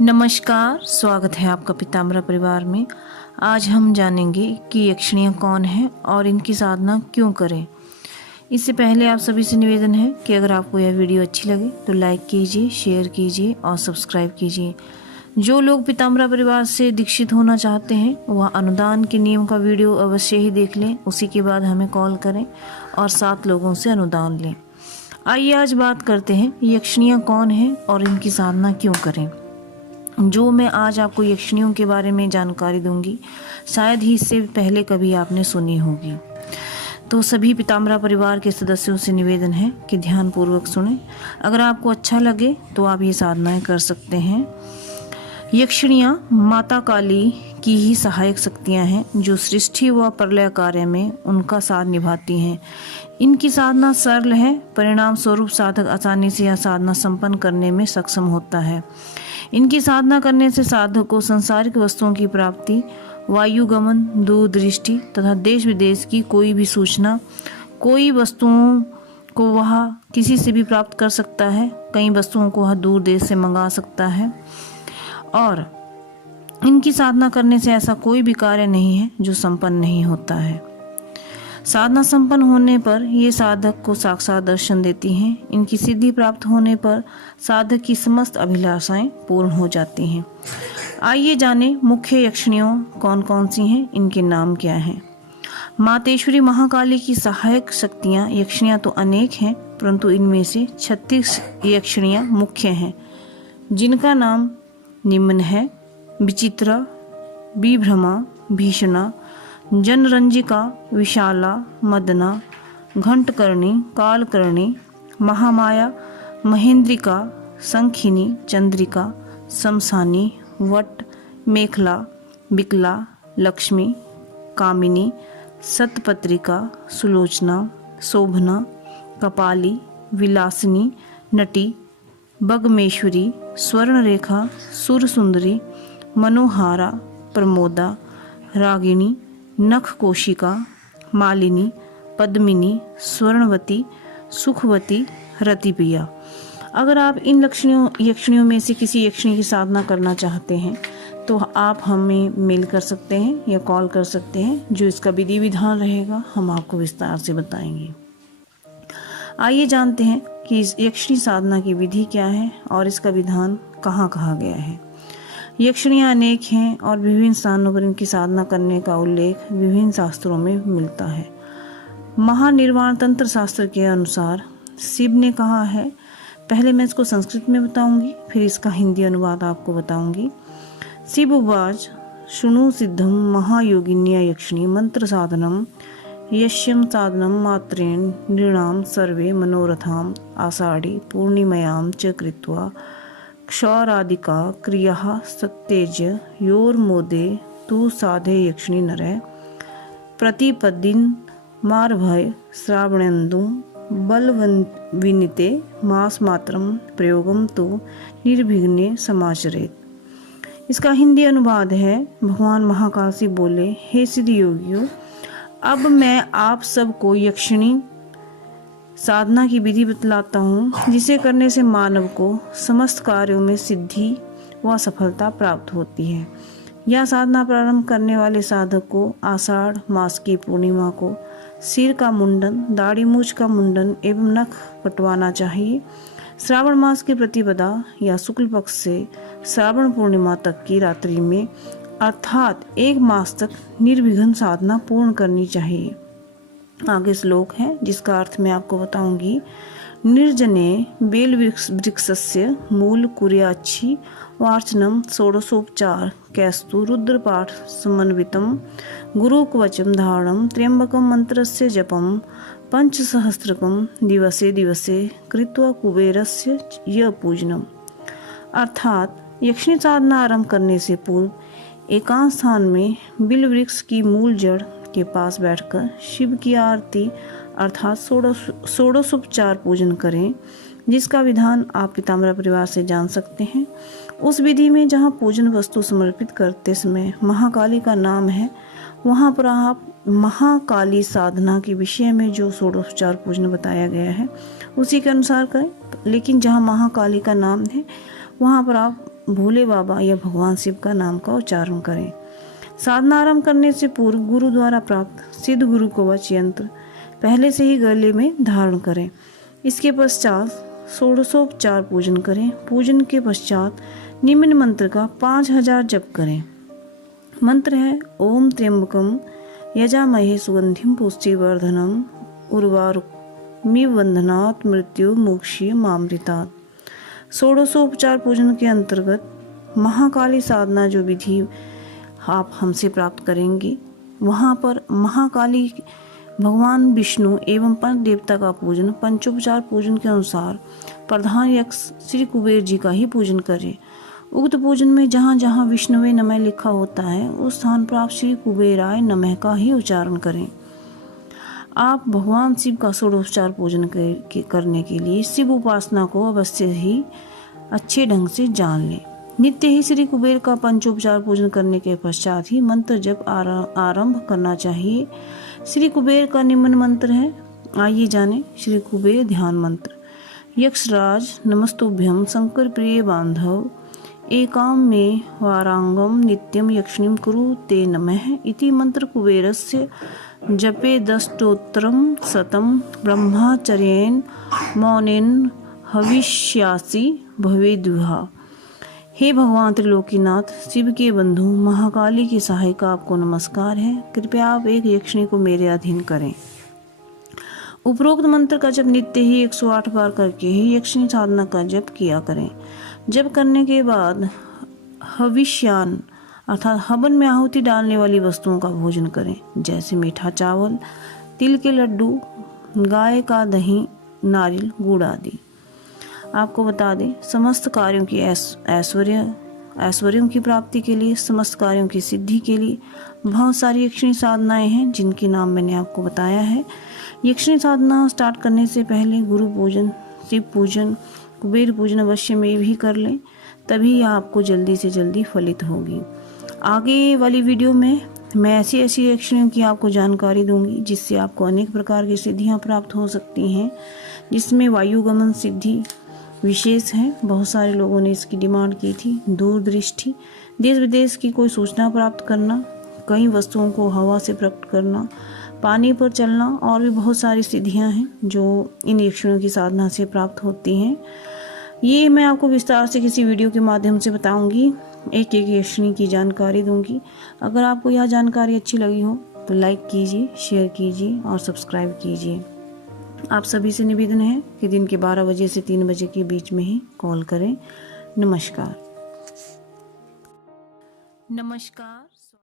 नमस्कार, स्वागत है आपका पीताम्बरा परिवार में। आज हम जानेंगे कि यक्षिणियाँ कौन हैं और इनकी साधना क्यों करें। इससे पहले आप सभी से निवेदन है कि अगर आपको यह वीडियो अच्छी लगे तो लाइक कीजिए, शेयर कीजिए और सब्सक्राइब कीजिए। जो लोग पीताम्बरा परिवार से दीक्षित होना चाहते हैं वह अनुदान के नियम का वीडियो अवश्य ही देख लें, उसी के बाद हमें कॉल करें और 7 लोगों से अनुदान लें। आइए आज बात करते हैं यक्षिणियाँ कौन हैं और इनकी साधना क्यों करें। जो मैं आज आपको यक्षिणियों के बारे में जानकारी दूंगी शायद ही इससे पहले कभी आपने सुनी होगी। तो सभी पीताम्बरा परिवार के सदस्यों से निवेदन है कि ध्यानपूर्वक सुनें। अगर आपको अच्छा लगे तो आप ये साधनाएं कर सकते हैं। यक्षिणियाँ माता काली की ही सहायक शक्तियाँ हैं जो सृष्टि व प्रलय कार्य में उनका साथ निभाती हैं। इनकी साधना सरल है, परिणाम स्वरूप साधक आसानी से यह साधना संपन्न करने में सक्षम होता है। इनकी साधना करने से साधक को सांसारिक वस्तुओं की प्राप्ति, वायुगमन, दूरदृष्टि तथा देश विदेश की कोई भी सूचना, कोई वस्तुओं को वह किसी से भी प्राप्त कर सकता है, कई वस्तुओं को वह दूर देश से मंगा सकता है। और इनकी साधना करने से ऐसा कोई भी कार्य नहीं है जो संपन्न नहीं होता है। साधना संपन्न होने पर ये साधक को साक्षात दर्शन देती हैं। इनकी सिद्धि प्राप्त होने पर साधक की समस्त अभिलाषाएं पूर्ण हो जाती हैं। आइए जानें मुख्य यक्षिणियों कौन कौन सी हैं, इनके नाम क्या हैं। मातेश्वरी महाकाली की सहायक शक्तियाँ यक्षिणियाँ तो अनेक हैं, परंतु इनमें से 36 यक्षिणियाँ मुख्य हैं, जिनका नाम निम्न है: विचित्रा, विभ्रमा, भीषणा, जनरंजिका, विशाला, मदना, घंटकर्णी, कालकर्णी, महामाया, महेंद्रिका, संखिनी, चंद्रिका, शमशानी, वट, मेखला, बिकला, लक्ष्मी, कामिनी, सतपत्रिका, सुलोचना, शोभना, कपाली, विलासिनी, नटी, बगमेश्वरी, स्वर्णरेखा, सुरसुंदरी, मनोहारा, प्रमोदा, रागिणी, नख कोशिका, मालिनी, पद्मिनी, स्वर्णवती, सुखवती, रतिप्रिया। अगर आप इन यक्षिणियों में से किसी यक्षिणी की साधना करना चाहते हैं तो आप हमें मेल कर सकते हैं या कॉल कर सकते हैं। जो इसका विधि विधान रहेगा हम आपको विस्तार से बताएंगे। आइए जानते हैं कि इस यक्षिणी साधना की विधि क्या है और इसका विधान कहाँ कहा गया है। यक्षिणियाँ अनेक हैं और विभिन्न स्थानों पर इनकी साधना करने का उल्लेख विभिन्न शास्त्रों में मिलता है। महानिर्वाण तंत्र शास्त्र के अनुसार शिव ने कहा है, पहले मैं इसको संस्कृत में बताऊंगी फिर इसका हिंदी अनुवाद आपको बताऊंगी। शिव उवाच शृणु सिद्धम महायोगिन्या यक्षिणी मंत्र साधनम यश्यम साधनम मात्रेण नृणाम सर्वे मनोरथाम आषाढ़ी पूर्णिमयां च कृत्वा क्षौरादिका क्रियाः सत्तेज्य योर्मोदे तु साधे यक्षिणी नरः प्रतिपदिन मारभय श्रावणेन्दु बलविनीते मास मात्रम प्रयोगम तो निर्विघ्ने समाचरेत। इसका हिंदी अनुवाद है, भगवान महाकाल से बोले, हे सिद्ध योगियों, अब मैं आप सबको यक्षिणी साधना की विधि बतलाता हूँ, जिसे करने से मानव को समस्त कार्यों में सिद्धि व सफलता प्राप्त होती है। यह साधना प्रारंभ करने वाले साधक को आषाढ़ मास की पूर्णिमा को सिर का मुंडन, दाढ़ी मूछ का मुंडन एवं नख कटवाना चाहिए। श्रावण मास की प्रतिपदा या शुक्ल पक्ष से श्रावण पूर्णिमा तक की रात्रि में अर्थात 1 मास तक निर्विघ्न साधना पूर्ण करनी चाहिए। आगे श्लोक है जिसका अर्थ मैं आपको बताऊंगी। निर्जने बेल वृक्षस्य मूल कुर्याच्छी वार्चनम षोडशोपचार कैस्तु रुद्रपाठ समन्वितम गुरुकवचम धारणम त्र्यंबकम मंत्रस्य जपम पंचसहस्रकम दिवसे दिवसे कृत्वा कुबेरस्य य पूजनम। अर्थात यक्षिणी साधना आरंभ करने से पूर्व एकांत स्थान में बिल वृक्ष की मूल जड़ के पास बैठकर शिव की आरती अर्थात षोडशोपचार पूजन करें, जिसका विधान आप पीताम्बरा परिवार से जान सकते हैं। उस विधि में जहाँ पूजन वस्तु समर्पित करते समय महाकाली का नाम है, वहाँ पर आप महाकाली साधना के विषय में जो षोडशोपचार पूजन बताया गया है उसी के अनुसार करें। लेकिन जहाँ महाकाली का नाम है वहाँ पर आप भोले बाबा या भगवान शिव का नाम का उच्चारण करें। साधना आरंभ करने से पूर्व गुरु द्वारा प्राप्त सिद्ध गुरु कवच यंत्र पहले से ही गले में धारण करें। इसके पश्चात षोडशोपचार पूजन करें। पूजन के पश्चात निम्न मंत्र का 5000 जप करें। मंत्र है ओम त्र्यंबकम यजामहे सुगंधिम पुष्टिवर्धनम उर्वारुकमिव बंधनात् मृत्यु मोक्षीय मामृतात्। षोडशोपचार पूजन के अंतर्गत महाकाली साधना जो विधि आप हमसे प्राप्त करेंगे, वहाँ पर महाकाली भगवान विष्णु एवं पंच देवता का पूजन पंचोपचार पूजन के अनुसार प्रधान यक्ष श्री कुबेर जी का ही पूजन करें। उक्त पूजन में जहाँ जहाँ विष्णुवे नमः लिखा होता है उस स्थान पर आप श्री कुबेराय नमः का ही उच्चारण करें। आप भगवान शिव का षोडशोपचार पूजन करने के लिए शिव उपासना को अवश्य ही अच्छे ढंग से जान लें। नित्य ही श्री कुबेर का पंचोपचार पूजन करने के पश्चात ही मंत्र जप आरंभ करना चाहिए। श्री कुबेर का निम्न मंत्र है, आइए जाने श्री कुबेर ध्यान मंत्र। यक्षराज नमस्तुभ्यं शंकर प्रिय बांधव एकाम में वारांगम नित्यम यक्षिणीं कुरु ते नमः इति मंत्र कुबेरस्य जपे 10 स्तोत्रम शतम ब्रह्मचर्येण मौनेन हविष्यासि भवेद्विहा। हे भगवान त्रिलोकीनाथ शिव के बंधु महाकाली की सहायिका, आपको नमस्कार है। कृपया आप एक यक्षिणी को मेरे अधीन करें। उपरोक्त मंत्र का जप नित्य ही 108 बार करके ही यक्षिणी साधना का जप किया करें। जप करने के बाद हविष्यान अर्थात हवन में आहुति डालने वाली वस्तुओं का भोजन करें, जैसे मीठा चावल, तिल के लड्डू, गाय का दही, नारियल, गुड़ आदि। आपको बता दें, समस्त कार्यों की ऐश्वर्यों की प्राप्ति के लिए, समस्त कार्यों की सिद्धि के लिए बहुत सारी यक्षिणी साधनाएं हैं जिनके नाम मैंने आपको बताया है। यक्षिणी साधना स्टार्ट करने से पहले गुरु पूजन, शिव पूजन, कुबेर पूजन अवश्य में भी कर लें, तभी आपको जल्दी से जल्दी फलित होगी। आगे वाली वीडियो में मैं ऐसी ऐसी यक्षिणियों की आपको जानकारी दूंगी जिससे आपको अनेक प्रकार की सिद्धियां प्राप्त हो सकती हैं, जिसमें वायुगमन सिद्धि विशेष है। बहुत सारे लोगों ने इसकी डिमांड की थी। दूरदृष्टि, देश विदेश की कोई सूचना प्राप्त करना, कई वस्तुओं को हवा से प्रकट करना, पानी पर चलना और भी बहुत सारी सिद्धियां हैं जो इन यक्षिणियों की साधना से प्राप्त होती हैं। ये मैं आपको विस्तार से किसी वीडियो के माध्यम से बताऊंगी, एक एक यक्षिणी की जानकारी दूंगी। अगर आपको यह जानकारी अच्छी लगी हो तो लाइक कीजिए, शेयर कीजिए और सब्सक्राइब कीजिए। आप सभी से निवेदन है कि दिन के 12 बजे से 3 बजे के बीच में ही कॉल करें। नमस्कार।